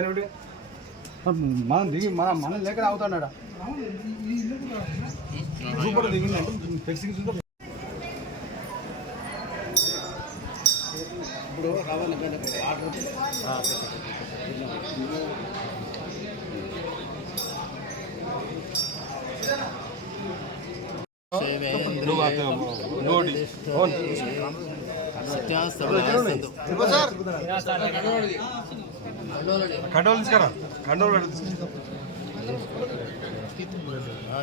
పక్కన పెట్టి మనం దిగి మన మనం లేక అవుతాడా సూపర్ దిగిందంటే ఫిక్సింగ్ సూపర్. ఇప్పుడు రావాలి కండోలు తీసుకురా కండోలు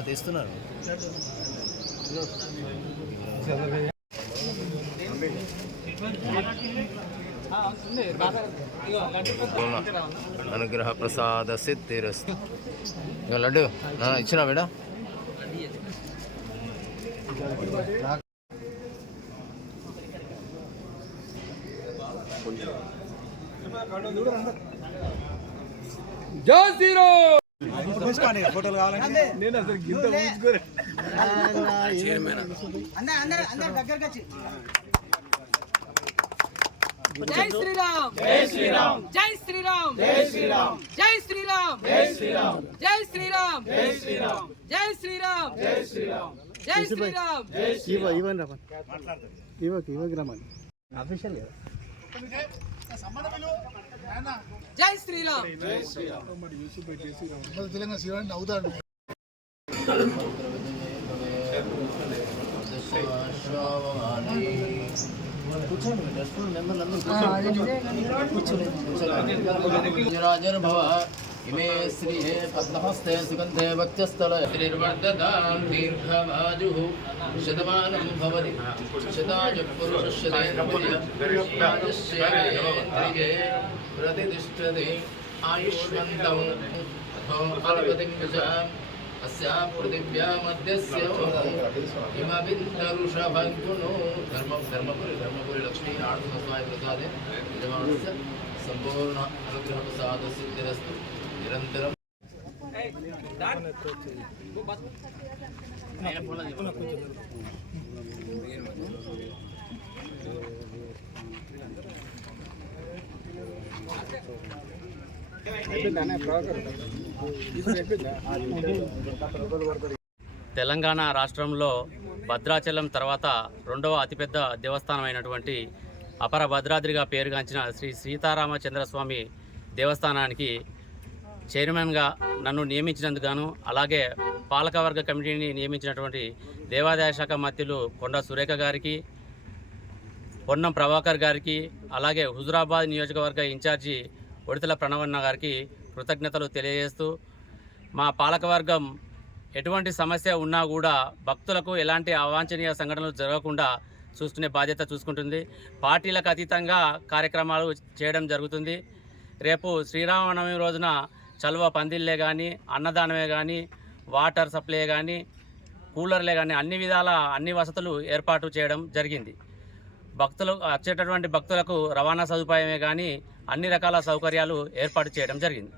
తీస్తున్నారు. అనుగ్రహ ప్రసాద సిద్ధిరస్తు ఇక లడ్డు ఇచ్చినా మేడం జై శ్రీరామ్ ఫోటోలు కావాలంటే నేను అసలు గింత జై శ్రీరామ్ జై శ్రీరామ్ జై శ్రీరామ్ జై శ్రీరామ్ జై శ్రీరామ్ జై శ్రీరామ్ జై శ్రీరామ్ జై శ్రీరామ్ జై శ్రీరామ్ జై శ్రీరామ్ జై శ్రీరామ్ ఇవ్వ ఇవ్వండి రమ్మని ఇవ్వకి ఇవ్వకి రమ్మని అఫీషియల్ జై శ్రీరామ్. తెలంగాణ శ్రీరామ్ అవుతాడు కూర్చోండి కూర్చోండి. इमे श्रीहे पद्महस्ते सुगन्धे वक्त्यस्थले श्रीर्वर्धतां दीर्घवाजुः शतमानं भवति। शताय पुरुषस्य देवस्य प्रतिष्ठति आयुष्मन्तं। अल्पदिङ्गजाम् अस्या पृथिव्यामद्यस्य हिमविन्दऋषभग्गुणो धर्मं, धर्मपुरि धर्मपुरि लक्ष्मीनारायणस्वामि प्रसादे। यजमानस्य सम्पूर्ण अनुग्रहप्रसादसिद्धिरस्तु। నిరంతరం. తెలంగాణ రాష్ట్రంలో భద్రాచలం తర్వాత రెండవ అతిపెద్ద దేవస్థానమైనటువంటి అపర భద్రాద్రిగా పేరుగాంచిన శ్రీ సీతారామచంద్రస్వామి దేవస్థానానికి చైర్మన్గా నన్ను నియమించినందుకు అలాగే పాలకవర్గ కమిటీని నియమించినటువంటి దేవాదాయ శాఖ మంత్రులు కొండ సురేఖ గారికి పొన్నం ప్రభాకర్ గారికి అలాగే హుజురాబాద్ నియోజకవర్గ ఇన్ఛార్జి ఒడితల ప్రణవన్న గారికి కృతజ్ఞతలు తెలియజేస్తూ మా పాలకవర్గం ఎటువంటి సమస్య ఉన్నా కూడా భక్తులకు ఎలాంటి అవాంఛనీయ సంఘటనలు జరగకుండా చూసుకునే బాధ్యత చూసుకుంటుంది. పార్టీలకు అతీతంగా కార్యక్రమాలు చేయడం జరుగుతుంది. రేపు శ్రీరామనవమి రోజున చలువ పందిళ్ళే కానీ అన్నదానమే కానీ వాటర్ సప్లై కానీ కూలర్లే కానీ అన్ని విధాల అన్ని వసతులు ఏర్పాటు చేయడం జరిగింది. భక్తులు వచ్చేటటువంటి భక్తులకు రవాణా సదుపాయమే కానీ అన్ని రకాల సౌకర్యాలు ఏర్పాటు చేయడం జరిగింది.